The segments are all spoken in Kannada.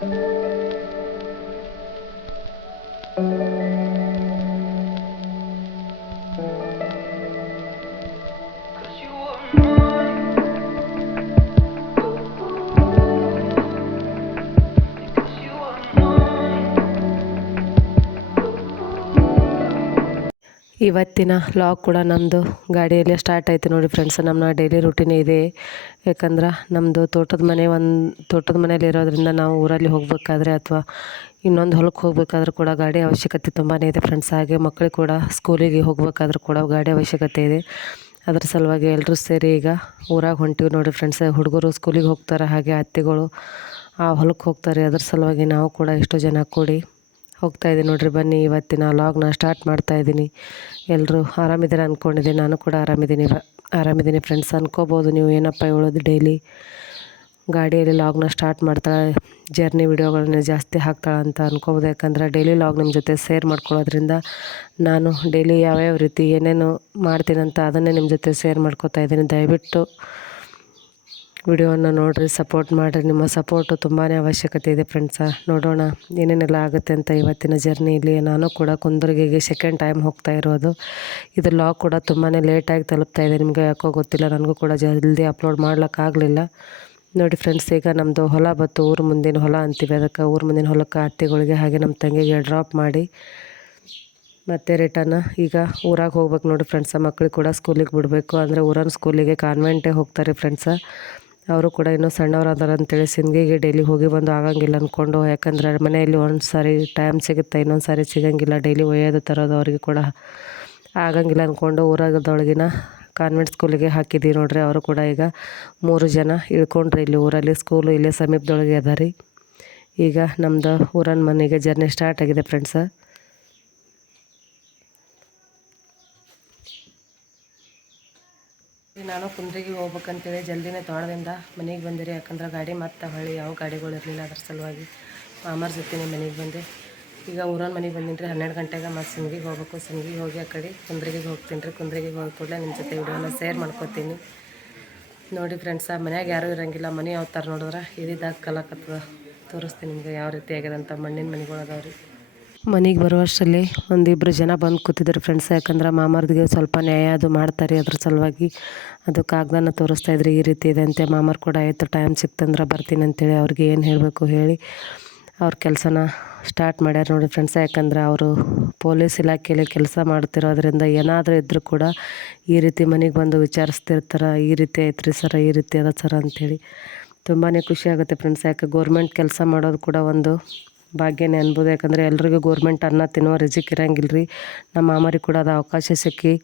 Música ಇವತ್ತಿನ ಲಾಗ್ ಕೂಡ ನಮ್ಮದು ಗಾಡಿಯಲ್ಲಿ ಸ್ಟಾರ್ಟ್ ಆಯಿತು ನೋಡಿ ಫ್ರೆಂಡ್ಸ್ ನಮ್ಮ ಡೈಲಿ ರುಟೀನ್ ಇದೆ. ಯಾಕಂದ್ರೆ ನಮ್ಮದು ತೋಟದ ಮನೆ ಒಂದು, ತೋಟದ ಮನೇಲಿ ಇರೋದ್ರಿಂದ ನಾವು ಊರಲ್ಲಿ ಹೋಗಬೇಕಾದ್ರೆ ಅಥವಾ ಇನ್ನೊಂದು ಹೊಲಕ್ಕೆ ಹೋಗಬೇಕಾದ್ರೂ ಕೂಡ ಗಾಡಿ ಅವಶ್ಯಕತೆ ತುಂಬಾ ಇದೆ ಫ್ರೆಂಡ್ಸ್ ಹಾಗೆ ಮಕ್ಕಳಿಗೆ ಕೂಡ ಸ್ಕೂಲಿಗೆ ಹೋಗಬೇಕಾದ್ರೂ ಕೂಡ ಗಾಡಿ ಅವಶ್ಯಕತೆ ಇದೆ. ಅದ್ರ ಸಲುವಾಗಿ ಎಲ್ಲರೂ ಸೇರಿ ಈಗ ಊರಾಗ ಹೊಂಟಿವಿ ನೋಡಿ ಫ್ರೆಂಡ್ಸ್ ಹುಡುಗರು ಸ್ಕೂಲಿಗೆ ಹೋಗ್ತಾರೆ, ಹಾಗೆ ಅತ್ತೆಗಳು ಆ ಹೊಲಕ್ಕೆ ಹೋಗ್ತಾರೆ. ಅದ್ರ ಸಲುವಾಗಿ ನಾವು ಕೂಡ ಎಷ್ಟೋ ಜನ ಕೂಡಿ ಹೋಗ್ತಾ ಇದ್ದೀನಿ ನೋಡ್ರಿ, ಬನ್ನಿ. ಇವತ್ತಿನ ಲಾಗ್ನ ಸ್ಟಾರ್ಟ್ ಮಾಡ್ತಾ ಇದ್ದೀನಿ. ಎಲ್ಲರೂ ಆರಾಮಿದ್ದೀರ ಅಂದ್ಕೊಂಡಿದ್ದೀನಿ ನಾನು ಕೂಡ ಆರಾಮಿದ್ದೀನಿ. ಆರಾಮಿದ್ದೀನಿ ಫ್ರೆಂಡ್ಸ್ ಅಂದ್ಕೋಬೋದು ನೀವು, ಏನಪ್ಪ ಹೇಳೋದು ಡೈಲಿ ಗಾಡಿಯಲ್ಲಿ ಲಾಗ್ನ ಸ್ಟಾರ್ಟ್ ಮಾಡ್ತಾಳೆ. ಜರ್ನಿ ವಿಡಿಯೋಗಳನ್ನ ಜಾಸ್ತಿ ಹಾಕ್ತಾಳೆ ಅಂತ ಅನ್ಕೋಬೋದು. ಯಾಕಂದರೆ ಡೈಲಿ ಲಾಗ್ ನಿಮ್ಮ ಜೊತೆ ಶೇರ್ ಮಾಡ್ಕೊಳ್ಳೋದ್ರಿಂದ ನಾನು ಡೈಲಿ ಯಾವ್ಯಾವ ರೀತಿ ಏನೇನು ಮಾಡ್ತೀನಂತ ಅದನ್ನೇ ನಿಮ್ಮ ಜೊತೆ ಶೇರ್ ಮಾಡ್ಕೋತಾ ಇದ್ದೀನಿ. ದಯವಿಟ್ಟು ವಿಡಿಯೋವನ್ನು ನೋಡಿರಿ ಸಪೋರ್ಟ್ ಮಾಡಿರಿ. ನಿಮ್ಮ ಸಪೋರ್ಟು ತುಂಬಾ ಅವಶ್ಯಕತೆ ಇದೆ ಫ್ರೆಂಡ್ಸ ನೋಡೋಣ, ಏನೇನೆಲ್ಲ ಆಗುತ್ತೆ ಅಂತ ಇವತ್ತಿನ ಜರ್ನಿಯಲ್ಲಿ ನಾನು ಕೂಡ ಕುಂದರ್ಗಿಗೆ ಸೆಕೆಂಡ್ ಟೈಮ್ ಹೋಗ್ತಾ ಇರೋದು. ಇದು ಲಾಗ್ ಕೂಡ ತುಂಬಾ ಲೇಟಾಗಿ ತಲುಪ್ತಾ ಇದೆ. ನಿಮಗೆ ಯಾಕೋ ಗೊತ್ತಿಲ್ಲ, ನನಗೂ ಕೂಡ ಜಲ್ದಿ ಅಪ್ಲೋಡ್ ಮಾಡ್ಲಿಕ್ಕಾಗಲಿಲ್ಲ ನೋಡಿ ಫ್ರೆಂಡ್ಸ್ ಈಗ ನಮ್ಮದು ಹೊಲ ಬತ್ತು ಊರು ಮುಂದಿನ ಹೊಲ ಅಂತೀವಿ. ಅದಕ್ಕೆ ಊರು ಮುಂದಿನ ಹೊಲಕ್ಕೆ ಅತ್ತೆಗಳಿಗೆ ಹಾಗೆ ನಮ್ಮ ತಂಗಿಗೆ ಡ್ರಾಪ್ ಮಾಡಿ ಮತ್ತೆ ರಿಟರ್ನ್ ಈಗ ಊರಾಗ ಹೋಗ್ಬೇಕು ನೋಡಿ ಫ್ರೆಂಡ್ಸ ಮಕ್ಳಿಗೆ ಕೂಡ ಸ್ಕೂಲಿಗೆ ಬಿಡಬೇಕು. ಅಂದರೆ ಊರನ್ನು ಸ್ಕೂಲಿಗೆ ಕಾನ್ವೆಂಟೇ ಹೋಗ್ತಾರೆ ಫ್ರೆಂಡ್ಸ ಅವರು ಕೂಡ ಇನ್ನೂ ಸಣ್ಣವ್ರು ಅದಾರ ಅಂತೇಳಿ ಸಿಂದಗಿಗೆ ಡೈಲಿ ಹೋಗಿ ಬಂದು ಆಗಂಗಿಲ್ಲ ಅಂದ್ಕೊಂಡು ಯಾಕಂದ್ರೆ ಮನೆಯಲ್ಲಿ ಒಂದು ಸಾರಿ ಟೈಮ್ ಸಿಗುತ್ತೆ ಇನ್ನೊಂದು ಸಾರಿ ಸಿಗಂಗಿಲ್ಲ ಡೈಲಿ ಒಯ್ಯೋದು, ತರೋದು ಅವ್ರಿಗೆ ಕೂಡ ಆಗಂಗಿಲ್ಲ ಅಂದ್ಕೊಂಡು ಊರಾಗದೊಳಗಿನ ಕಾನ್ವೆಂಟ್ ಸ್ಕೂಲಿಗೆ ಹಾಕಿದ್ದೀವಿ ನೋಡ್ರಿ, ಅವರು ಕೂಡ ಈಗ ಮೂರು ಜನ ಇಳ್ಕೊಂಡ್ರಿ ಇಲ್ಲಿ ಊರಲ್ಲಿ ಸ್ಕೂಲು ಇಲ್ಲೇ ಸಮೀಪದೊಳಗೆ ಅದ ರೀ. ಈಗ ನಮ್ಮದು ಊರನ್ ಮನೆಗೆ ಜರ್ನಿ ಸ್ಟಾರ್ಟ್ ಆಗಿದೆ ಫ್ರೆಂಡ್ಸ ನಾನು ಕುಂದ್ರಿಗೆ ಹೋಗ್ಬೇಕಂತೇಳಿ ಜಲ್ದಿನೇ ತೋಟದಿಂದ ಮನೆಗೆ ಬಂದಿರಿ ಯಾಕಂದ್ರೆ ಗಾಡಿ ಮತ್ತೆ ಹೊಳ್ಳಿ ಯಾವ ಗಾಡಿಗಳು ಇರಲಿಲ್ಲ ಅದ್ರ ಸಲುವಾಗಿ ಮಾಮಾರ ಜೊತೆನೇ ಮನೆಗೆ ಬಂದೆ. ಈಗ ಊರನ್ನ ಮನೆಗೆ ಬಂದಿನಿ ರೀ. ಹನ್ನೆರಡು ಗಂಟೆಗೆ ಮತ್ತೆ ಸಿಂಗಿಗೆ ಹೋಗ್ಬೇಕು. ಸಿಂಗಿಗೆ ಹೋಗಿ ಆ ಕಡೆ ಕುಂದ್ರಿಗೆ ಹೋಗ್ತೀನಿ ರೀ. ಕುಂದ್ರಿಗೆ ಹೋಗಿ ಕೂಡಲೇ ನಿಮ್ಮ ಜೊತೆ ವಿಡಿಯೋನ ಶೇರ್ ಮಾಡ್ಕೊತೀನಿ. ನೋಡಿ ಫ್ರೆಂಡ್ಸ ಮನ್ಯಾಗ ಯಾರೂ ಇರಂಗಿಲ್ಲ. ಮನೆ ಯಾವ ಥರ ನೋಡಿದ್ರೆ ಇದಿದ್ದಾಗ ಕಲಾಕತ್ತದ ತೋರಿಸ್ತೀನಿ ನಿಮ್ಗೆ. ಯಾವ ರೀತಿ ಅಂತ ಮಣ್ಣಿನ ಮನೆಗಳದಾವ್ರಿ ಮನೆಗೆ ಬರುವಷ್ಟರಲ್ಲಿ ಒಂದಿಬ್ಬರು ಜನ ಬಂದು ಕೂತಿದ್ರು ಫ್ರೆಂಡ್ಸ್ ಯಾಕಂದ್ರೆ ಮಾಮಾರ್ದಿಗೆ ಸ್ವಲ್ಪ ನ್ಯಾಯ ಅದು ಮಾಡ್ತಾರೆ ಅದ್ರ ಸಲುವಾಗಿ. ಅದು ಕಾಗದನ ತೋರಿಸ್ತಾ ಇದ್ರು ಈ ರೀತಿ ಇದೆ ಅಂತೆ. ಮಾಮಾರ್ ಕೂಡ ಆಯಿತು ಟೈಮ್ ಸಿಕ್ತಂದ್ರೆ ಬರ್ತೀನಿ ಅಂತೇಳಿ ಅವ್ರಿಗೆ ಏನು ಹೇಳಬೇಕು ಹೇಳಿ ಅವ್ರ ಕೆಲಸನ ಸ್ಟಾರ್ಟ್ ಮಾಡ್ಯಾರ ನೋಡಿ ಫ್ರೆಂಡ್ಸ್ ಯಾಕಂದ್ರೆ ಅವರು ಪೊಲೀಸ್ ಇಲಾಖೆಯಲ್ಲಿ ಕೆಲಸ ಮಾಡ್ತಿರೋದ್ರಿಂದ ಏನಾದರೂ ಇದ್ದರೂ ಕೂಡ ಈ ರೀತಿ ಮನೆಗೆ ಬಂದು ವಿಚಾರಿಸ್ತಿರ್ತಾರೆ, ಈ ರೀತಿ ಐತ್ರಿ ಸರ ಈ ರೀತಿ ಅದ ಸರ ಅಂಥೇಳಿ ತುಂಬಾ ಖುಷಿ ಆಗುತ್ತೆ ಫ್ರೆಂಡ್ಸ್ ಯಾಕೆ ಗೌರ್ಮೆಂಟ್ ಕೆಲಸ ಮಾಡೋದು ಕೂಡ ಒಂದು ಭಾಗ್ಯನೇ ಅನ್ಬೋದು. ಯಾಕಂದರೆ ಎಲ್ರಿಗೂ ಗೋರ್ಮೆಂಟ್ ಅನ್ನ ತಿನ್ನುವ ರಿಜಿಕ್ ಇರಂಗಿಲ್ಲ ರೀ ನಮ್ಮ ಮಾಮರಿಗೆ ಕೂಡ ಅದು ಅವಕಾಶ ಸಿಕ್ಕಿ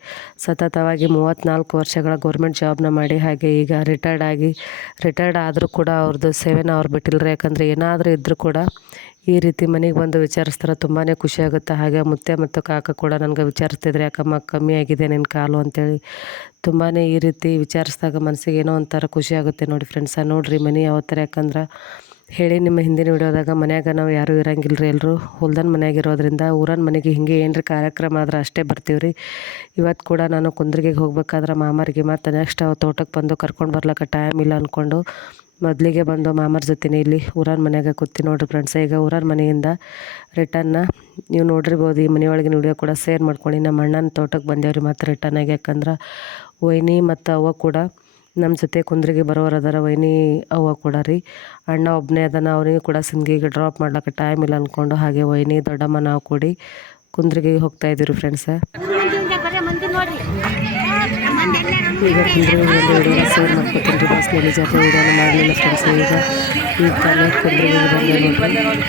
ಸತತವಾಗಿ ಮೂವತ್ತ್ನಾಲ್ಕು ವರ್ಷಗಳ ಗೋರ್ಮೆಂಟ್ ಜಾಬ್ನ ಮಾಡಿ, ಹಾಗೆ ಈಗ ರಿಟೈರ್ಡ್ ಆಗಿ ರಿಟೈರ್ಡ್ ಆದರೂ ಕೂಡ ಅವ್ರದ್ದು ಸೇವೆನ ಅವ್ರು ಬಿಟ್ಟಿಲ್ಲ ರೀ ಯಾಕಂದರೆ ಏನಾದರೂ ಇದ್ದರೂ ಕೂಡ ಈ ರೀತಿ ಮನೆಗೆ ಬಂದು ವಿಚಾರಿಸ್ತಾರೆ ತುಂಬಾ ಖುಷಿ ಆಗುತ್ತೆ. ಹಾಗೆ ಮುತ್ತೆ ಮತ್ತು ಕಾಕ ಕೂಡ ನನಗೆ ವಿಚಾರಿಸ್ತಿದ್ರೆ ಯಾಕಮ್ಮ ಕಮ್ಮಿ ಆಗಿದೆ ನಿನ್ನ ಕಾಲು ಅಂತೇಳಿ ತುಂಬಾ ಈ ರೀತಿ ವಿಚಾರಿಸಿದಾಗ ಮನಸ್ಸಿಗೆ ಏನೋ ಒಂಥರ ಖುಷಿ ಆಗುತ್ತೆ ನೋಡಿ ಫ್ರೆಂಡ್ಸ. ನೋಡಿರಿ ಮನೆ ಯಾವ ಥರ ಯಾಕಂದ್ರೆ ಹೇಳಿ, ನಿಮ್ಮ ಹಿಂದಿನ ವಿಡಿಯೋದಾಗ ಮನ್ಯಾಗ ನಾವು ಯಾರೂ ಇರಂಗಿಲ್ಲ ರೀ ಎಲ್ಲರೂ ಹೊಲ್ದನ್ ಮನ್ಯಾಗ ಇರೋದ್ರಿಂದ ಊರನ್ ಮನೆಗೆ ಹಿಂಗೆ ಏನ್ರಿ ಕಾರ್ಯಕ್ರಮ ಆದ್ರೆ ಅಷ್ಟೇ ಬರ್ತೀವಿ ಇವತ್ತು ಕೂಡ ನಾನು ಕುಂದ್ರಿಗೆ ಹೋಗ್ಬೇಕಾದ್ರೆ ಮಾಮರಿಗೆ ಮತ್ತು ನೆಕ್ಸ್ಟ್ ಅವ್ರ ತೋಟಕ್ಕೆ ಬಂದು ಕರ್ಕೊಂಡು ಬರ್ಲಕ್ಕ ಟೈಮ್ ಇಲ್ಲ ಅಂದ್ಕೊಂಡು ಮೊದಲಿಗೆ ಬಂದು ಮಾಮರ ಜೊತೆನೇ ಇಲ್ಲಿ ಊರನ್ ಮನೆಯಾಗ ಕೂತಿ ನೋಡ್ರಿ ಫ್ರೆಂಡ್ಸ್ ಈಗ ಊರನ್ ಮನೆಯಿಂದ ರಿಟರ್ನ ನೀವು ನೋಡಿರ್ಬೋದು, ಈ ಮನೆಯೊಳಗಿನ ವಿಡಿಯೋ ಕೂಡ ಶೇರ್ ಮಾಡ್ಕೊಂಡು ನಮ್ಮ ಅಣ್ಣನ ತೋಟಕ್ಕೆ ಬಂದೇವ್ರಿ ಮತ್ತು ರಿಟರ್ನ್ ಆಗಿ. ಯಾಕಂದ್ರೆ ವೈನಿ ಮತ್ತು ಅವ ಕೂಡ ನಮ್ಮ ಜೊತೆ ಕುಂದ್ರಿಗೆ ಬರೋರು ಅದಾರ ವೈನಿ ಅವ್ವ ಕೂಡ ರೀ. ಅಣ್ಣ ಒಬ್ಬನೇ ಅದನ, ಅವನಿಗೆ ಕೂಡ ಸಿಂಗಿಗೆ ಡ್ರಾಪ್ ಮಾಡ್ಲಿಕ್ಕೆ ಟೈಮ್ ಇಲ್ಲ ಅಂದ್ಕೊಂಡು ಹಾಗೆ ವೈನಿ ದೊಡ್ಡಮ್ಮ ನಾವು ಕೂಡಿ ಕುಂದ್ರಿಗೆ ಹೋಗ್ತಾ ಇದ್ದೀವಿ ಫ್ರೆಂಡ್ಸ ಈಗ ಕುಂದ್ರಿಗೆ ಒಂದು ವಿಡಿಯೋನ ಶೇರ್ ಮಾಡ್ಕೊತೀನಿ ಬಸ್ನಲ್ಲಿ ಜೊತೆ ವಿಡಿಯೋನ ಮಾಡಲಿಲ್ಲ ಫ್ರೆಂಡ್ಸ್ ಈಗ. ಕುಂದ್ರಿಗೆ ಬಂದೆ ನೋಡ್ರಿ.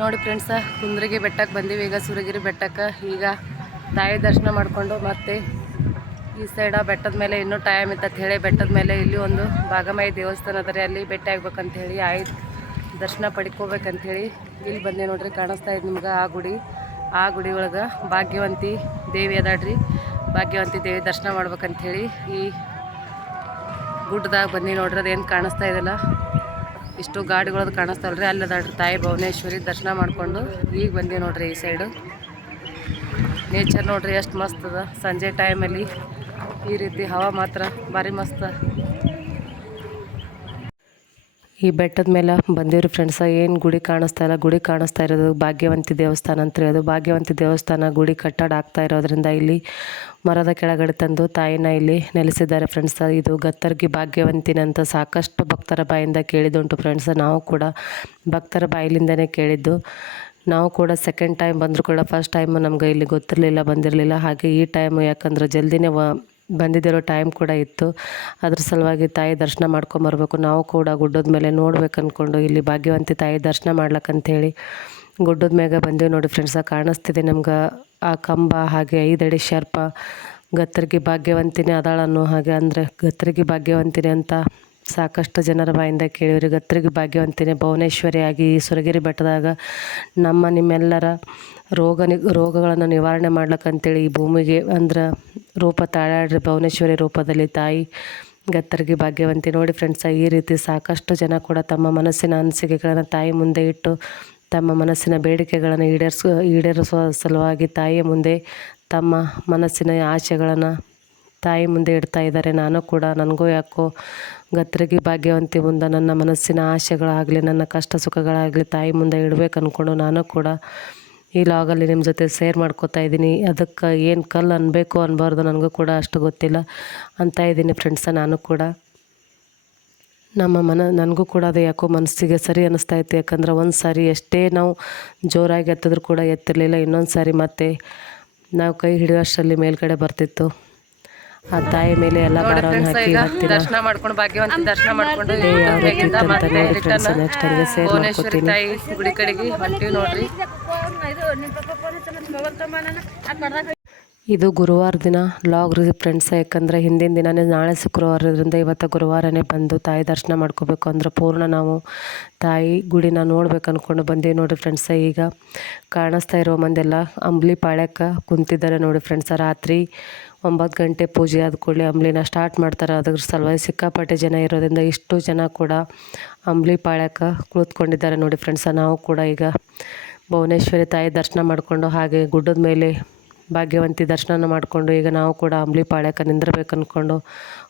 ನೋಡಿ ಫ್ರೆಂಡ್ಸ, ಕುಂದ್ರಿಗೆ ಬೆಟ್ಟಕ್ಕೆ ಬಂದೀವಿ, ಈಗ ಸೂರ್ಯಗಿರಿ ಬೆಟ್ಟಕ್ಕೆ. ಈಗ ತಾಯಿ ದರ್ಶನ ಮಾಡಿಕೊಂಡು ಮತ್ತೆ ಈ ಸೈಡ ಬೆಟ್ಟದ ಮೇಲೆ ಇನ್ನೂ ಟೈಮ್ ಇತ್ತು ಹೇಳಿ ಬೆಟ್ಟದ ಮೇಲೆ ಇಲ್ಲಿ ಒಂದು ಭಾಗಮಯ ದೇವಸ್ಥಾನ ಅದ ಅಲ್ಲಿ ಭೇಟಿ ಆಗ್ಬೇಕಂತ ಹೇಳಿ ಆಯ್ ದರ್ಶನ ಪಡ್ಕೋಬೇಕಂತ ಹೇಳಿ ಇಲ್ಲಿ ಬಂದೆ ನೋಡ್ರಿ, ಕಾಣಿಸ್ತಾ ಇದೆ ನಿಮ್ಗೆ ಆ ಗುಡಿ. ಆ ಗುಡಿ ಒಳಗೆ ಭಾಗ್ಯವಂತಿ ದೇವಿ ಅದಾಡ್ರಿ ಭಾಗ್ಯವಂತಿ ದೇವಿ ದರ್ಶನ ಮಾಡ್ಬೇಕಂತ ಹೇಳಿ ಈ ಗುಡ್ಡದಾಗ ಬನ್ನಿ ನೋಡ್ರಿ, ಅದೇನು ಕಾಣಿಸ್ತಾ ಇದೆಲ್ಲ. ಇಷ್ಟು ಗಾಡಿಗಳದ್ದು ಕಾಣಿಸ್ತಾವಲ್ರಿ ಅಲ್ಲಿ ನೋಡ್ರಿ ತಾಯಿ ಭುವನೇಶ್ವರಿ ದರ್ಶನ ಮಾಡಿಕೊಂಡು ಈಗ ಬಂದೀವಿ ನೋಡ್ರಿ ಈ ಸೈಡು ನೇಚರ್ ನೋಡ್ರಿ ಎಷ್ಟು ಮಸ್ತ್ ಅದ. ಸಂಜೆ ಟೈಮಲ್ಲಿ ಈ ರೀತಿ ಹವಾ ಮಾತ್ರ ಭಾರಿ ಮಸ್ತ್. ಈ ಬೆಟ್ಟದ ಮೇಲೆ ಬಂದಿವ್ರಿ ಫ್ರೆಂಡ್ಸ ಏನು ಗುಡಿ ಕಾಣಿಸ್ತಾ ಇಲ್ಲ, ಗುಡಿ ಕಾಣಿಸ್ತಾ ಇರೋದು ಭಾಗ್ಯವಂತಿ ದೇವಸ್ಥಾನ ಅಂತ ಹೇಳೋದು ಭಾಗ್ಯವಂತಿ ದೇವಸ್ಥಾನ ಗುಡಿ ಕಟ್ಟಡ ಆಗ್ತಾ ಇರೋದ್ರಿಂದ ಇಲ್ಲಿ ಮರದ ಕೆಳಗಡೆ ತಂದು ತಾಯಿನ ಇಲ್ಲಿ ನೆಲೆಸಿದ್ದಾರೆ ಫ್ರೆಂಡ್ಸ್ ಇದು ಗತ್ತರ್ಗಿ ಭಾಗ್ಯವಂತಿನ ಅಂತ ಸಾಕಷ್ಟು ಭಕ್ತರ ಬಾಯಿಂದ ಕೇಳಿದುಂಟು ಫ್ರೆಂಡ್ಸ್ ನಾವು ಕೂಡ ಭಕ್ತರ ಬಾಯಿಲಿಂದನೇ ಕೇಳಿದ್ದು. ನಾವು ಕೂಡ ಸೆಕೆಂಡ್ ಟೈಮ್ ಬಂದರೂ ಕೂಡ ಫಸ್ಟ್ ಟೈಮು ನಮ್ಗೆ ಇಲ್ಲಿ ಗೊತ್ತಿರಲಿಲ್ಲ, ಬಂದಿರಲಿಲ್ಲ. ಹಾಗೆ ಈ ಟೈಮ್ ಯಾಕಂದ್ರೆ ಜಲ್ದಿನೇ ವ ಬಂದಿದ್ದಿರೋ ಟೈಮ್ ಕೂಡ ಇತ್ತು. ಅದ್ರ ಸಲುವಾಗಿ ತಾಯಿ ದರ್ಶನ ಮಾಡ್ಕೊಂಬರ್ಬೇಕು ನಾವು ಕೂಡ ಗುಡ್ಡದ ಮೇಲೆ ನೋಡ್ಬೇಕು ಅಂದ್ಕೊಂಡು ಇಲ್ಲಿ ಭಾಗ್ಯವಂತಿ ತಾಯಿ ದರ್ಶನ ಮಾಡ್ಲಕ್ಕಂಥೇಳಿ ಗುಡ್ಡದ ಮ್ಯಾಗ ಬಂದೀವಿ ನೋಡಿ ಫ್ರೆಂಡ್ಸ ಕಾಣಿಸ್ತಿದೆ ನಮ್ಗೆ ಆ ಕಂಬ, ಹಾಗೆ ಐದಡಿ ಶರ್ಪ, ಗತ್ತರ್ಗಿ ಭಾಗ್ಯವಂತಿನಿ ಅದಾಳನ್ನು ಹಾಗೆ ಅಂದರೆ ಗತ್ತರಿಗೆ ಭಾಗ್ಯವಂತಿನಿ ಅಂತ ಸಾಕಷ್ಟು ಜನರ ಬಾಯಿಂದ ಕೇಳಿವ್ರಿ ಗತ್ತರಿಗೆ ಭಾಗ್ಯವಂತಿನಿ, ಭುವನೇಶ್ವರಿಯಾಗಿ ಸುರಗಿರಿ ಬೆಟ್ಟದಾಗ ನಮ್ಮ ನಿಮ್ಮೆಲ್ಲರ ರೋಗ ನಿ, ರೋಗಗಳನ್ನು ನಿವಾರಣೆ ಮಾಡ್ಲಕ್ಕಂತೇಳಿ ಈ ಭೂಮಿಗೆ ಅಂದ್ರೆ ರೂಪ ತಾಳಾಡ್ರಿ ಭುವನೇಶ್ವರಿ ರೂಪದಲ್ಲಿ ತಾಯಿ ಗತ್ತರಿಗೆ ಭಾಗ್ಯವಂತಿ. ನೋಡಿ ಫ್ರೆಂಡ್ಸ ಈ ರೀತಿ ಸಾಕಷ್ಟು ಜನ ಕೂಡ ತಮ್ಮ ಮನಸ್ಸಿನ ಅನಿಸಿಕೆಗಳನ್ನು ತಾಯಿ ಮುಂದೆ ಇಟ್ಟು ತಮ್ಮ ಮನಸ್ಸಿನ ಬೇಡಿಕೆಗಳನ್ನು ಈಡೇರಿಸೋ, ಈಡೇರಿಸುವ ಸಲುವಾಗಿ ತಾಯಿಯ ಮುಂದೆ ತಮ್ಮ ಮನಸ್ಸಿನ ಆಸೆಗಳನ್ನು ತಾಯಿ ಮುಂದೆ ಇಡ್ತಾ ಇದ್ದಾರೆ. ನಾನು ಕೂಡ, ನನಗೂ ಯಾಕೋ ಗತ್ರಿಗೆ ಭಾಗ್ಯವಂತಿ ಮುಂದೆ ನನ್ನ ಮನಸ್ಸಿನ ಆಸೆಗಳಾಗಲಿ, ನನ್ನ ಕಷ್ಟ ಸುಖಗಳಾಗಲಿ ತಾಯಿ ಮುಂದೆ ಇಡಬೇಕು ಅಂದ್ಕೊಂಡು ನಾನು ಕೂಡ ಈ ಲಾಗಲ್ಲಿ ನಿಮ್ಮ ಜೊತೆ ಶೇರ್ ಮಾಡ್ಕೋತಾ ಇದ್ದೀನಿ. ಅದಕ್ಕೆ ಏನು ಕಲ್ಲು ಅನ್ಬೇಕು ಅನ್ಬಾರ್ದು ನನಗೂ ಕೂಡ ಅಷ್ಟು ಗೊತ್ತಿಲ್ಲ ಅಂತ ಇದ್ದೀನಿ ಫ್ರೆಂಡ್ಸ ನಾನು ಕೂಡ. ನಮ್ಮ ಮನ, ನನಗೂ ಕೂಡ ಅದು ಯಾಕೋ ಮನಸ್ಸಿಗೆ ಸರಿ ಅನ್ನಿಸ್ತಾ ಇತ್ತು. ಯಾಕಂದ್ರೆ ಒಂದು ಸಾರಿ ಎಷ್ಟೇ ನಾವು ಜೋರಾಗಿ ಎತ್ತಿದ್ರು ಕೂಡ ಎತ್ತಿರಲಿಲ್ಲ, ಇನ್ನೊಂದು ಸಾರಿ ಮತ್ತೆ ನಾವು ಕೈ ಹಿಡಿಯೋಷ್ಟರಲ್ಲಿ ಮೇಲ್ಗಡೆ ಬರ್ತಿತ್ತು. ಆ ತಾಯಿ ಮೇಲೆ ಎಲ್ಲ ಭಾರವನ್ನು ಹಾಕಿ ದರ್ಶನ ಮಾಡ್ಕೊಂಡು ಭಾಗ್ಯವಂತಿ ದರ್ಶನ ಮಾಡ್ಕೊಂಡು ಭುವನೇಶ್ವರಿ ತಾಯಿ ಗುಡಿ ಕಡೆಗೆ ಹೊಂಟಿವಿ ನೋಡ್ರಿ. ಇದು ಗುರುವಾರ ದಿನ. ಲಾಗ್ ರೀ ಫ್ರೆಂಡ್ಸ್ ಯಾಕಂದರೆ ಹಿಂದಿನ ದಿನನೇ ನಾಳೆ ಶುಕ್ರವಾರ ಇರೋದ್ರಿಂದ ಇವತ್ತು ಗುರುವಾರನೇ ಬಂದು ತಾಯಿ ದರ್ಶನ ಮಾಡ್ಕೋಬೇಕು ಅಂದ್ರೆ ಪೂರ್ಣ ನಾವು ತಾಯಿ ಗುಡಿನ ನೋಡ್ಬೇಕು ಅಂದ್ಕೊಂಡು ಬಂದೀವಿ ನೋಡಿ ಫ್ರೆಂಡ್ಸ ಈಗ ಕಾಣಿಸ್ತಾ ಇರೋ ಮಂದೆಲ್ಲ ಅಂಬ್ಲಿ ಪಾಳ್ಯಕ್ಕೆ ಕುಂತಿದ್ದಾರೆ ನೋಡಿ ಫ್ರೆಂಡ್ಸ ರಾತ್ರಿ ಒಂಬತ್ತು ಗಂಟೆ ಪೂಜೆ ಆದ ಕೂಡಲೇ ಅಂಬ್ಲಿನ ಸ್ಟಾರ್ಟ್ ಮಾಡ್ತಾರೆ. ಅದ್ರ ಸಲುವಾಗಿ ಸಿಕ್ಕಾಪಟ್ಟೆ ಜನ ಇರೋದ್ರಿಂದ ಇಷ್ಟು ಜನ ಕೂಡ ಅಂಬ್ಲಿ ಪಾಳ್ಯಕ್ಕೆ ಕುಳಿತುಕೊಂಡಿದ್ದಾರೆ ನೋಡಿ ಫ್ರೆಂಡ್ಸ ನಾವು ಕೂಡ ಈಗ ಭುವನೇಶ್ವರಿ ತಾಯಿ ದರ್ಶನ ಮಾಡಿಕೊಂಡು ಹಾಗೆ ಗುಡ್ಡದ ಮೇಲೆ ಭಾಗ್ಯವಂತಿ ದರ್ಶನ ಮಾಡಿಕೊಂಡು ಈಗ ನಾವು ಕೂಡ ಅಂಬ್ಲಿ ಪಾಳ್ಯಕ್ಕೆ ನಿಂದಿರ್ಬೇಕು ಅಂದ್ಕೊಂಡು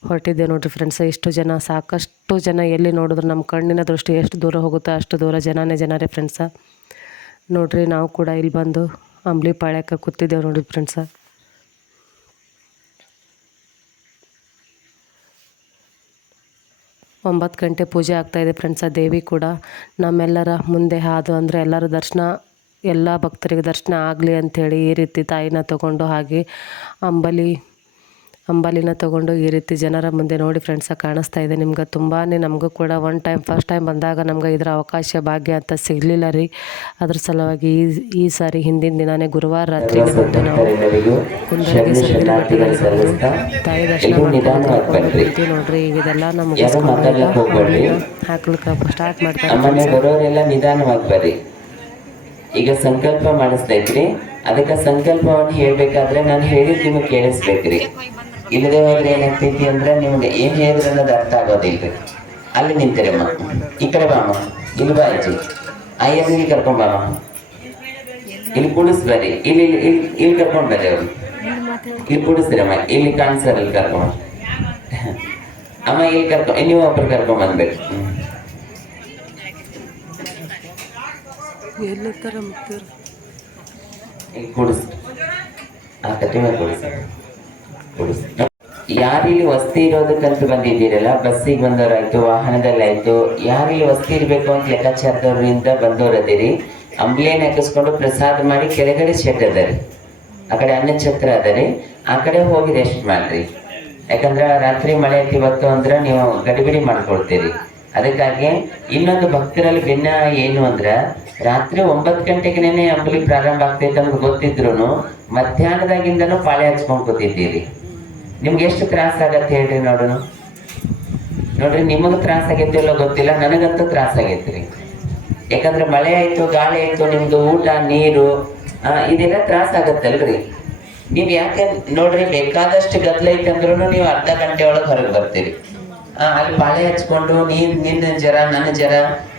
ಹೊರಟಿದ್ದೇವೆ ನೋಡಿರಿ ಫ್ರೆಂಡ್ಸ್ ಇಷ್ಟು ಜನ ಸಾಕಷ್ಟು ಜನ ಎಲ್ಲಿ ನೋಡಿದ್ರು ನಮ್ಮ ಕಣ್ಣಿನ ದೃಷ್ಟಿ ಎಷ್ಟು ದೂರ ಹೋಗುತ್ತೋ ಅಷ್ಟು ದೂರ ಜನನೇ ಜನರೇ ಫ್ರೆಂಡ್ಸ ನೋಡಿರಿ ನಾವು ಕೂಡ ಇಲ್ಲಿ ಬಂದು ಅಂಬ್ಲಿ ಪಾಳ್ಯಕ್ಕೆ ಕೂತಿದ್ದೇವೆ ನೋಡಿ ಫ್ರೆಂಡ್ಸ ಒಂಬತ್ತು ಗಂಟೆ ಪೂಜೆ ಆಗ್ತಾಯಿದೆ ಫ್ರೆಂಡ್ಸ ದೇವಿ ಕೂಡ ನಮ್ಮೆಲ್ಲರ ಮುಂದೆ ಹಾದು ಅಂದರೆ ಎಲ್ಲರೂ ದರ್ಶನ ಎಲ್ಲ ಭಕ್ತರಿಗೆ ದರ್ಶನ ಆಗಲಿ ಅಂಥೇಳಿ ಈ ರೀತಿ ತಾಯಿನ ತಗೊಂಡು ಹಾಗೆ ಅಂಬಲಿ ಅಂಬಲಿನ ತಗೊಂಡು ಈ ರೀತಿ ಜನರ ಮುಂದೆ ನೋಡಿ ಫ್ರೆಂಡ್ಸ ಕಾಣಿಸ್ತಾ ಇದೆ. ನಿಮ್ಗೆ ತುಂಬಾ ನಮಗೂ ಕೂಡ ಒನ್ ಟೈಮ್ ಫಸ್ಟ್ ಟೈಮ್ ಬಂದಾಗ ನಮ್ಗೆ ಇದರ ಅವಕಾಶ ಭಾಗ್ಯ ಅಂತ ಸಿಗಲಿಲ್ಲ ರೀ. ಅದ್ರ ಸಲುವಾಗಿ ಈ ಈ ಸಾರಿ ಹಿಂದಿನ ದಿನನೇ ಗುರುವಾರ ರಾತ್ರಿ ಬಂದು ನಾವು ತಾಯಿ ದರ್ಶನ ಮಾಡ್ಕೊಂಡು ನೋಡ್ರಿ. ಈಗ ಇದೆಲ್ಲ ನಮಗೆ. ಹಾಕ್ಲಿಕ್ಕೆ ಸ್ಟಾರ್ಟ್ ಮಾಡ್ತಾರೆ ಅಮ್ಮನೆ ಬರೋರೆಲ್ಲ ನಿಧಾನವಾಗಿ ಬರ್ರಿ ಈಗ ಸಂಕಲ್ಪ ಮಾಡಿಸ್ತೈತ್ರಿ ಅದಕ್ಕೆ ಸಂಕಲ್ಪವನ್ನು ಹೇಳ್ಬೇಕಾದ್ರೆ ನಾನು ಹೇಳಿದ್ ನಿಮಗೆ ಕೇಳಿಸ್ಬೇಕ್ರಿ. ಇಲ್ಲದೆ ಹೋದ್ರೆ ಏನಾಗ್ತೈತಿ ಅಂದ್ರೆ ನಿಮ್ಗೆ ಏನ್ ಹೇಳಿದ್ರೆ ಅನ್ನೋದು ಅರ್ಥ ಆಗೋದಿಲ್ಲ ಅಲ್ಲಿ ನಿಂತಿರಮ್ಮ ಈ ಕಡೆ ಬಾಮ ಇಲ್ಲಿ ಬಾ ಅಜ್ಜಿ. ಅಯ್ಯನಿಗೆ ಕರ್ಕೊಂಡ್ ಬಾಮ ಇಲ್ಲಿ ಕುಡಿಸ್ ಬರ್ರಿ ಇಲ್ಲಿ ಇಲ್ಲಿ, ಇಲ್ಲಿ- ಇಲ್ಲಿ ಕರ್ಕೊಂಡ್ ಬರ್ರಿ ಅವ್ರು. ಇಲ್ಲಿ ಕುಡಿಸ್ತೀರಮ್ಮ ಇಲ್ಲಿ ಕಾಣಿಸ್ತಾರ ಇಲ್ಲಿ ಕರ್ಕೊಂಡ್. ಅಮ್ಮ, ಇಲ್ಲಿ ಕರ್ಕೊಂಡ್ ನೀವು ಒಬ್ರು ಕರ್ಕೊಂಡ್ ಬಂದ್ಬೇಕು ಹ್ಮ್. ಥರ ಯಾರಿಲ್ಲಿ ವಸ್ತಿ ಇರೋದಕ್ಕಂತ ಬಂದಿದ್ದೀರಲ್ಲ, ಬಸ್ಸಿಗೆ ಬಂದವರಾಯ್ತು, ವಾಹನದಲ್ಲಾಯ್ತು, ಯಾರಿಲ್ಲಿ ವಸ್ತಿ ಇರಬೇಕು ಅಂತ ಲೆಕ್ಕಾಚಾರದವ್ರಿಂದ ಬಂದವರದಿರಿ ಅಂಬ್ಲಿಯನ್ನು ಹಾಕಿಸ್ಕೊಂಡು ಪ್ರಸಾದ ಮಾಡಿ ಕೆಳಗಡೆ ಶೆಡ್ ಅದರಿ ಆ ಕಡೆ ಅನ್ನ ಛತ್ರ ಅದರಿ ಆ ಕಡೆ ಹೋಗಿ ರೆಸ್ಟ್ ಮಾಡ್ರಿ. ಯಾಕಂದ್ರೆ ರಾತ್ರಿ ಮಳೆ ಐತಿ ಇವತ್ತು ಅಂದ್ರೆ ನೀವು ಗಡಿಬಿಡಿ ಮಾಡ್ಕೊಳ್ತೀರಿ. ಅದಕ್ಕಾಗಿ ಇನ್ನೊಂದು ಭಕ್ತರಲ್ಲಿ ಭಿನ್ನ ಏನು ಅಂದ್ರೆ, ರಾತ್ರಿ ಒಂಬತ್ತು ಗಂಟೆಗೆನೆ ಅಂಬಲಿ ಪ್ರಾರಂಭ ಆಗ್ತೈತೆ ಅಂತ ಗೊತ್ತಿದ್ರು ಮಧ್ಯಾಹ್ನದಾಗಿಂದನೂ ಪಾಳೆ ಹಚ್ಕೊಂಡ್ ಕೂತಿದ್ದೀರಿ ನಿಮ್ಗೆ ಎಷ್ಟು ತ್ರಾಸ ಆಗತ್ತೆ ಹೇಳ್ರಿ ನೋಡೋಣ ನೋಡ್ರಿ, ನಿಮಗ್ ತ್ರಾಸ ಆಗೈತೆ ಇಲ್ಲೋ ಗೊತ್ತಿಲ್ಲ, ನನಗಂತೂ ತ್ರಾಸ ಆಗೈತ್ರಿ. ಯಾಕಂದ್ರೆ ಮಳೆ ಆಯ್ತು, ಗಾಳಿ ಆಯ್ತು, ನಿಮ್ದು ಊಟ, ನೀರು ಇದೆಲ್ಲ ತ್ರಾಸ ಆಗತ್ತಲ್ರಿ. ನೀವ್ ಯಾಕೆ ನೋಡ್ರಿ, ಬೇಕಾದಷ್ಟು ಗದ್ಲ ಐತೆ ನೀವು ಅರ್ಧ ಗಂಟೆ ಒಳಗೆ ಹೊರಗೆ ಬರ್ತೀರಿ. ಅಲ್ಲಿ ಪಾಳೆ ಹಚ್ಕೊಂಡು, ನೀನ್, ನಿನ್ನ ಜರ, ನನ್ನ ಜರ,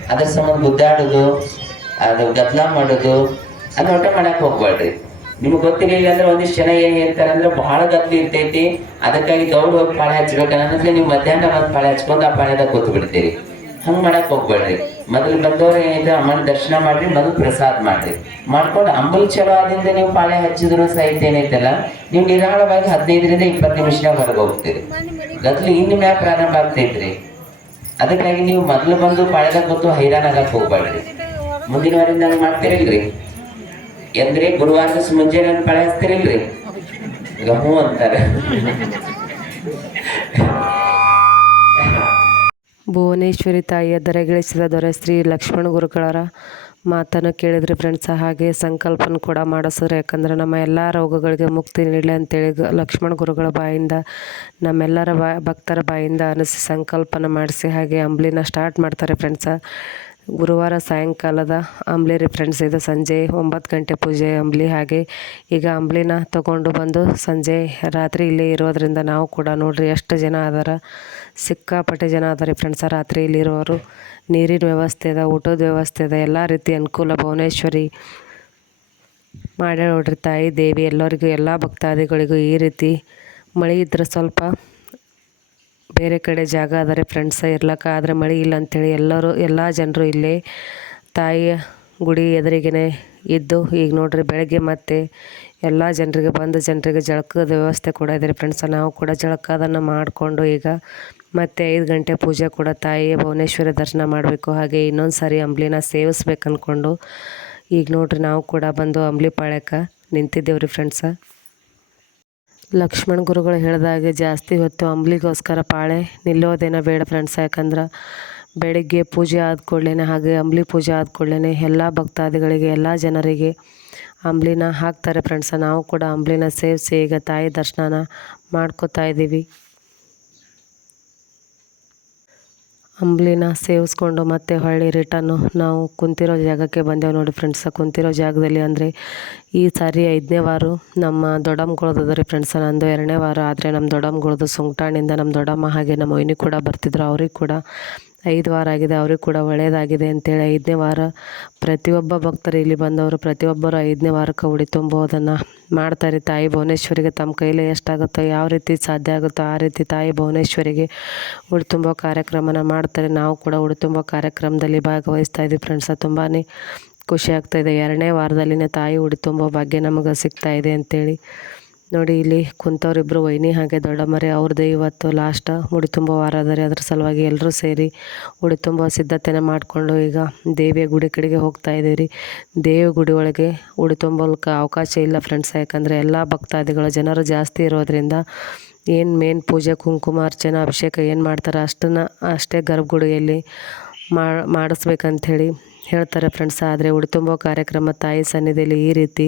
ಅದ್ರ ಸಂಬಂಧ ಗುದ್ದಾಡುದು, ಅದು ಗದ್ಲ ಮಾಡುದು ಅದು ಊಟ ಮಾಡಕ್ ಹೋಗ್ಬೇಡ್ರಿ ನಿಮ್ಗೆ ಗೊತ್ತಿರಲಿಲ್ಲ ಅಂದ್ರೆ ಒಂದಿಷ್ಟು ಜನ ಏನ್ ಹೇಳ್ತಾರೆ ಅಂದ್ರೆ ಬಹಳ ಗದ್ಲ ಇರ್ತೈತಿ, ಅದಕ್ಕಾಗಿ ದೌಡ್ ಹೋಗಿ ಪಾಳೆ ಹಚ್ಬೇಕನ್ನಂದ್ರೆ ನೀವು ಮಧ್ಯಾಹ್ನ ಒಂದು ಪಾಳೆ ಹಚ್ಕೊಂಡು ಆ ಪಾಳೆದಾಗ ಕೂತು ಬಿಡ್ತೀರಿ ಹಂಗ್ ಮಾಡಕ್ ಹೋಗ್ಬೇಡ್ರಿ. ಮೊದಲು ಬಂದವ್ರು ಏನಿದೆ ಅಮ್ಮನ ದರ್ಶನ ಮಾಡ್ರಿ ಮೊದಲು ಪ್ರಸಾದ ಮಾಡ್ರಿ. ಮಾಡ್ಕೊಂಡು ಅಂಬಲ್ ಚಲೋ ಆದಿಂದ ನೀವು ಪಾಳೆ ಹಚ್ಚಿದ್ರು ಸಹಿತ ಏನೈತಲ್ಲ, ನೀವು ನಿರಾಳವಾಗಿ ಹದಿನೈದರಿಂದ ಇಪ್ಪತ್ತು ನಿಮಿಷನಾಗ ಹೊರಗೆ ಹೋಗ್ತೀರಿ. ಗದ್ಲು ಇನ್ನು ಮ್ಯಾಲ ಪ್ರಾರಂಭ ಆಗ್ತೈತ್ರಿ. ಅದಕ್ಕಾಗಿ ನೀವು ಮೊದಲು ಬಂದು ಪಾಳೆದಾಗ ಗೊತ್ತು ಹೈರಾಣಾಗಕ್ಕೆ ಹೋಗ್ಬೇಡ್ರಿ. ಮುಂದಿನ ವಾರದಿಂದ ಹಂಗೆ ಮಾಡ್ತೀರಿಲ್ರಿ. ಎಂದ್ರೆ ಗುರುವಾರ ಮುಂಜಾನೆ ಪಾಳೆ ಹಚ್ತೀರಿಲ್ರಿ. ಗಮು ಅಂತಾರೆ. ಭುವನೇಶ್ವರಿ ತಾಯಿಯ ದರೆಗಿಳಿಸಿದ ದೊರೆ ಶ್ರೀ ಲಕ್ಷ್ಮಣ ಗುರುಗಳರ ಮಾತನ್ನು ಕೇಳಿದ್ರಿ ಫ್ರೆಂಡ್ಸ ಹಾಗೆ ಸಂಕಲ್ಪನ ಕೂಡ ಮಾಡಿಸಿದ್ರೆ ಯಾಕಂದರೆ ನಮ್ಮ ಎಲ್ಲ ರೋಗಗಳಿಗೆ ಮುಕ್ತಿ ನೀಡಲಿ ಅಂತೇಳಿ ಲಕ್ಷ್ಮಣ ಗುರುಗಳ ಬಾಯಿಂದ, ನಮ್ಮೆಲ್ಲರ ಬಾ ಭಕ್ತರ ಬಾಯಿಂದ ಅನಿಸಿ ಸಂಕಲ್ಪನ ಮಾಡಿಸಿ ಹಾಗೆ ಅಂಬ್ಲಿನ ಸ್ಟಾರ್ಟ್ ಮಾಡ್ತಾರೆ ಫ್ರೆಂಡ್ಸ ಗುರುವಾರ ಸಾಯಂಕಾಲದ ಅಂಬ್ಲಿ ರೀ ಫ್ರೆಂಡ್ಸ್ ಇದು. ಸಂಜೆ ಒಂಬತ್ತು ಗಂಟೆ ಪೂಜೆ ಅಂಬ್ಲಿ. ಹಾಗೆ ಈಗ ಅಂಬ್ಲಿನ ತಗೊಂಡು ಬಂದು ಸಂಜೆ ರಾತ್ರಿ ಇಲ್ಲೇ ಇರೋದ್ರಿಂದ ನಾವು ಕೂಡ ನೋಡ್ರಿ ಎಷ್ಟು ಜನ ಅದಾರ, ಸಿಕ್ಕಾಪಟ್ಟೆ ಜನ ಅದಾರೆ ಫ್ರೆಂಡ್ಸ ರಾತ್ರಿ ಇಲ್ಲಿರೋರು ನೀರಿನ ವ್ಯವಸ್ಥೆ ಅದ ಊಟದ ವ್ಯವಸ್ಥೆ ಅದ ಎಲ್ಲ ರೀತಿ ಅನುಕೂಲ ಭುವನೇಶ್ವರಿ ಮಾಡ್ಯಾಳ ನೋಡ್ರಿ ತಾಯಿ, ದೇವಿ, ಎಲ್ಲರಿಗೂ, ಎಲ್ಲ ಭಕ್ತಾದಿಗಳಿಗೂ ಈ ರೀತಿ ಮಳೆ ಇದ್ರೆ ಸ್ವಲ್ಪ ಬೇರೆ ಕಡೆ ಜಾಗ ಆದರೆ ಫ್ರೆಂಡ್ಸ ಇರ್ಲಕ್ಕ, ಆದರೆ ಮಳೆ ಇಲ್ಲ ಅಂಥೇಳಿ ಎಲ್ಲರೂ, ಎಲ್ಲ ಜನರು ಇಲ್ಲಿ ತಾಯಿಯ ಗುಡಿ ಎದುರಿಗೇನೆ ಇದ್ದು, ಈಗ ನೋಡ್ರಿ ಬೆಳಗ್ಗೆ ಮತ್ತೆ ಎಲ್ಲ ಜನರಿಗೆ ಬಂದ ಜನರಿಗೆ ಜಳಕದ ವ್ಯವಸ್ಥೆ ಕೂಡ ಇದೆ ಫ್ರೆಂಡ್ಸ ನಾವು ಕೂಡ ಜಳಕ ಅದನ್ನು ಮಾಡಿಕೊಂಡು ಈಗ ಮತ್ತೆ ಐದು ಗಂಟೆ ಪೂಜೆ ಕೂಡ ತಾಯಿಯ ಭುವನೇಶ್ವರಿ ದರ್ಶನ ಮಾಡಬೇಕು. ಹಾಗೆ ಇನ್ನೊಂದು ಸಾರಿ ಅಂಬ್ಲಿನ ಸೇವಿಸ್ಬೇಕು ಅಂದ್ಕೊಂಡು ಈಗ ನೋಡ್ರಿ ನಾವು ಕೂಡ ಬಂದು ಅಂಬ್ಲಿ ಪಾಳ್ಯಕ್ಕೆ ನಿಂತಿದ್ದೇವ್ರಿ ಫ್ರೆಂಡ್ಸ ಲಕ್ಷ್ಮಣ ಗುರುಗಳು ಹೇಳಿದಾಗೆ ಜಾಸ್ತಿ ಹೊತ್ತು ಅಂಬ್ಲಿಗೋಸ್ಕರ ಪಾಳೆ ನಿಲ್ಲೋದೇನೋ ಬೇಡ ಫ್ರೆಂಡ್ಸ್ ಯಾಕಂದ್ರೆ ಬೆಳಿಗ್ಗೆ ಪೂಜೆ ಆದ ಕೂಡಲೇ ಹಾಗೆ ಅಂಬ್ಲಿ ಪೂಜೆ ಆದ ಕೂಡಲೇ ಎಲ್ಲ ಭಕ್ತಾದಿಗಳಿಗೆ, ಎಲ್ಲ ಜನರಿಗೆ ಅಂಬ್ಲಿನ ಹಾಕ್ತಾರೆ ಫ್ರೆಂಡ್ಸ ನಾವು ಕೂಡ ಅಂಬ್ಲಿನ ಸೇವಿಸಿ ಈಗ ತಾಯಿ ದರ್ಶನನ ಮಾಡ್ಕೋತಾ ಇದ್ದೀವಿ. ಅಂಬ್ಲಿನ ಸೇವಿಸ್ಕೊಂಡು ಮತ್ತೆ ಹೊಳ್ಳಿ ರಿಟರ್ನು ನಾವು ಕುಂತಿರೋ ಜಾಗಕ್ಕೆ ಬಂದೆವು ನೋಡಿ ಫ್ರೆಂಡ್ಸ ಕುಂತಿರೋ ಜಾಗದಲ್ಲಿ ಅಂದರೆ ಈ ಸಾರಿ ಐದನೇ ವಾರ ನಮ್ಮ ದೊಡ್ಡಮ್ಮಗಳದ್ದು ರೀ ಫ್ರೆಂಡ್ಸ ನಂದು ಎರಡನೇ ವಾರ. ಆದರೆ ನಮ್ಮ ದೊಡ್ಡಮ್ಮಗಳ್ದು ಸುಂಗ್ಟಾಣಿಂದ ನಮ್ಮ ದೊಡ್ಡಮ್ಮ ಹಾಗೆ ನಮ್ಮ ಮೊಯ್ನಿ ಕೂಡ ಬರ್ತಿದ್ರು, ಅವ್ರಿಗೆ ಕೂಡ. ಐದು ವಾರ ಆಗಿದೆ, ಅವ್ರಿಗೆ ಕೂಡ ಒಳ್ಳೆಯದಾಗಿದೆ ಅಂತೇಳಿ ಐದನೇ ವಾರ ಪ್ರತಿಯೊಬ್ಬ ಭಕ್ತರು ಇಲ್ಲಿ ಬಂದವರು ಪ್ರತಿಯೊಬ್ಬರು ಐದನೇ ವಾರಕ್ಕೆ ಉಡಿ ತುಂಬೋದನ್ನು ಮಾಡ್ತಾರೆ ತಾಯಿ ಭುವನೇಶ್ವರಿಗೆ ತಮ್ಮ ಕೈಲಿ ಎಷ್ಟಾಗುತ್ತೋ ಯಾವ ರೀತಿ ಸಾಧ್ಯ ಆಗುತ್ತೋ ಆ ರೀತಿ ತಾಯಿ ಭುವನೇಶ್ವರಿಗೆ ಉಡಿ ತುಂಬೋ ಕಾರ್ಯಕ್ರಮನ ಮಾಡ್ತಾರೆ ನಾವು ಕೂಡ ಉಡಿ ತುಂಬೋ ಕಾರ್ಯಕ್ರಮದಲ್ಲಿ ಭಾಗವಹಿಸ್ತಾ ಇದ್ದೀವಿ ಫ್ರೆಂಡ್ಸ. ತುಂಬಾ ಖುಷಿ ಆಗ್ತಾಯಿದೆ ಎರಡನೇ ವಾರದಲ್ಲಿನೇ ತಾಯಿ ಉಡಿ ತುಂಬೋ ಭಾಗ್ಯ ನಮಗೆ ಸಿಗ್ತಾಯಿದೆ ಅಂತೇಳಿ ನೋಡಿ, ಇಲ್ಲಿ ಕುಂತವ್ರಿಬ್ಬರು ವೈನಿ ಹಾಗೆ ದೊಡ್ಡಮ್ಮರೆ ಅವ್ರದ್ದು ಇವತ್ತು ಲಾಸ್ಟ್ ಉಡಿ ತುಂಬ ವಾರ ಆದರೆ ಅದ್ರ ಸಲುವಾಗಿ ಎಲ್ಲರೂ ಸೇರಿ ಉಡಿ ತುಂಬ ಸಿದ್ಧತೆನ ಮಾಡಿಕೊಂಡು ಈಗ ದೇವಿಯ ಗುಡಿ ಕಡೆಗೆ ಹೋಗ್ತಾ ಇದ್ದೀವಿ ದೇವಿ ಗುಡಿ ಒಳಗೆ ಉಡಿ ತುಂಬಲಿಕ್ಕೆ ಅವಕಾಶ ಇಲ್ಲ ಫ್ರೆಂಡ್ಸ್ ಯಾಕಂದರೆ ಎಲ್ಲ ಭಕ್ತಾದಿಗಳು ಜನರು ಜಾಸ್ತಿ ಇರೋದ್ರಿಂದ ಏನು ಮೇನ್ ಪೂಜೆ, ಕುಂಕುಮ, ಅರ್ಚನೆ, ಅಭಿಷೇಕ ಏನು ಮಾಡ್ತಾರೆ ಅಷ್ಟನ್ನು, ಅಷ್ಟೇ ಗರ್ಭಗುಡಿಯಲ್ಲಿ ಮಾಡಿಸ್ಬೇಕಂಥೇಳಿ ಹೇಳ್ತಾರೆ ಫ್ರೆಂಡ್ಸ್, ಆದರೆ ಉಡಿ ಕಾರ್ಯಕ್ರಮ ತಾಯಿ ಸನ್ನಿಧಿಯಲ್ಲಿ ಈ ರೀತಿ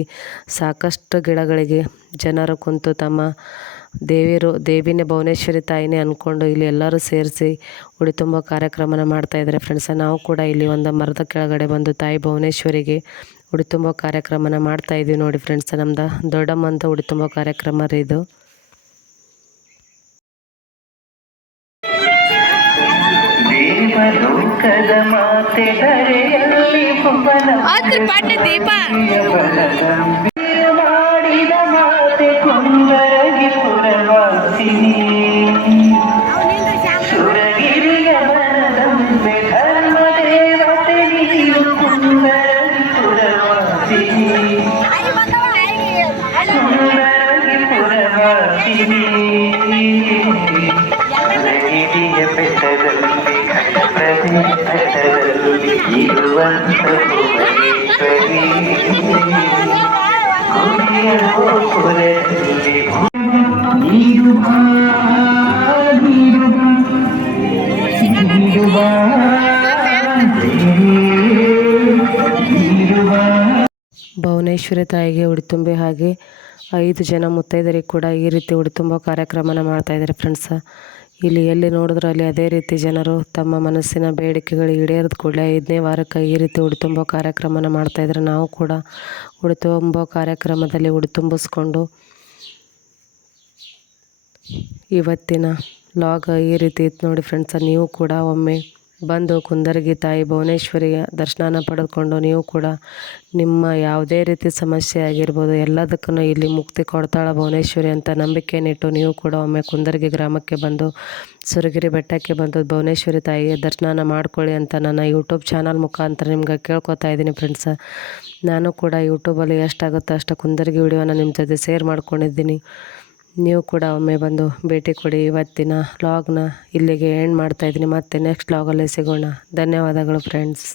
ಸಾಕಷ್ಟು ಗಿಡಗಳಿಗೆ ಜನರು ಕುಂತು ತಮ್ಮ ದೇವಿರು, ದೇವಿನೇ ಭುವನೇಶ್ವರಿ ತಾಯಿನೇ ಅಂದ್ಕೊಂಡು ಇಲ್ಲಿ ಎಲ್ಲರೂ ಸೇರಿಸಿ ಉಡಿ ಕಾರ್ಯಕ್ರಮನ ಮಾಡ್ತಾಯಿದ್ದಾರೆ ಫ್ರೆಂಡ್ಸ. ನಾವು ಕೂಡ ಇಲ್ಲಿ ಒಂದು ಮರದ ಕೆಳಗಡೆ ಬಂದು ತಾಯಿ ಭುವನೇಶ್ವರಿಗೆ ಉಡಿ ತುಂಬೋ ಕಾರ್ಯಕ್ರಮನ ಮಾಡ್ತಾಯಿದ್ದೀವಿ ನೋಡಿ ಫ್ರೆಂಡ್ಸ. ನಮ್ದು ದೊಡ್ಡಮ್ಮಂತ ಉಡಿ ಕಾರ್ಯಕ್ರಮ ರೀ ಇದು. ದೇವಲೋಕದ ಮಾತೆ ಧರೆಯಲ್ಲಿ ಭುವನ ಮಾಡಿದ ಮಾತೆ ಕುಂದರಗಿ ಪುರವಾಸಿನಿ ಸುರಗಿರಿಯ ಬನದಂಬೆ ಧರ್ಮ ದೇವತೆ ನೀನು ಕುಂದರಗಿ ಪುರವಾಸಿನಿ ಸುಂದರಗಿ ಪುರವಾಸಿನಿ ನಗಿರಿಯ ಬೆಟ್ಟದಲ್ಲಿ ಕಟ್ಟದೆ ಭುವನೇಶ್ವರಿ ತಾಯಿಗೆ ಉಡಿ ತುಂಬಿ ಹಾಗೆ ಐದು ಜನ ಮುತ್ತೈದರಿಗೆ ಕೂಡ ಈ ರೀತಿ ಉಡಿತುಂಬ ಮಾಡ್ತಾ ಇದ್ದಾರೆ ಫ್ರೆಂಡ್ಸ ಇಲ್ಲಿ ಎಲ್ಲಿ ನೋಡಿದ್ರು ಅಲ್ಲಿ ಅದೇ ರೀತಿ ಜನರು ತಮ್ಮ ಮನಸ್ಸಿನ ಬೇಡಿಕೆಗಳು ಈಡೇರಿದ ಕೂಡಲೇ ಐದನೇ ವಾರಕ್ಕೆ ಈ ರೀತಿ ಉಡಿ ತುಂಬೋ ಕಾರ್ಯಕ್ರಮನ ಮಾಡ್ತಾಯಿದ್ರೆ ನಾವು ಕೂಡ ಉಡಿ ತುಂಬೋ ಕಾರ್ಯಕ್ರಮದಲ್ಲಿ ಉಡಿ ತುಂಬಿಸ್ಕೊಂಡು ಇವತ್ತಿನ ಲಾಗ್ ಈ ರೀತಿ ಇತ್ತು ನೋಡಿ ಫ್ರೆಂಡ್ಸ ನೀವು ಕೂಡ ಒಮ್ಮೆ ಬಂದು ಕುಂದರ್ಗಿ ತಾಯಿ ಭುವನೇಶ್ವರಿಯ ದರ್ಶನ ಪಡೆದುಕೊಂಡು ನೀವು ಕೂಡ ನಿಮ್ಮ ಯಾವುದೇ ರೀತಿ ಸಮಸ್ಯೆ ಆಗಿರ್ಬೋದು ಎಲ್ಲದಕ್ಕೂ ಇಲ್ಲಿ ಮುಕ್ತಿ ಕೊಡ್ತಾಳ ಭುವನೇಶ್ವರಿ ಅಂತ ನಂಬಿಕೆಯನ್ನಿಟ್ಟು ನೀವು ಕೂಡ ಒಮ್ಮೆ ಕುಂದರ್ಗಿ ಗ್ರಾಮಕ್ಕೆ ಬಂದು, ಸುರಗಿರಿ ಬೆಟ್ಟಕ್ಕೆ ಬಂದು ಭುವನೇಶ್ವರಿ ತಾಯಿಯ ದರ್ಶನ ಮಾಡ್ಕೊಳ್ಳಿ ಅಂತ ನನ್ನ ಯೂಟ್ಯೂಬ್ ಚಾನಲ್ ಮುಖಾಂತರ ನಿಮ್ಗೆ ಕೇಳ್ಕೊತಾ ಇದ್ದೀನಿ ಫ್ರೆಂಡ್ಸ ನಾನು ಕೂಡ ಯೂಟ್ಯೂಬಲ್ಲಿ ಎಷ್ಟಾಗುತ್ತೋ ಅಷ್ಟು ಕುಂದರ್ಗಿ ವಿಡಿಯೋನ ನಿಮ್ಮ ಜೊತೆ ಶೇರ್ ಮಾಡ್ಕೊಂಡಿದ್ದೀನಿ. ನೀವು ಕೂಡ ಒಮ್ಮೆ ಬಂದು ಭೇಟಿ ಕೊಡಿ. ಇವತ್ತಿನ ಲಾಗ್ನ ಇಲ್ಲಿಗೆ ಎಂಡ್ ಮಾಡ್ತಾಯಿದ್ದೀನಿ ಮತ್ತೆ ನೆಕ್ಸ್ಟ್ ಲಾಗಲ್ಲಿ ಸಿಗೋಣ. ಧನ್ಯವಾದಗಳು ಫ್ರೆಂಡ್ಸ್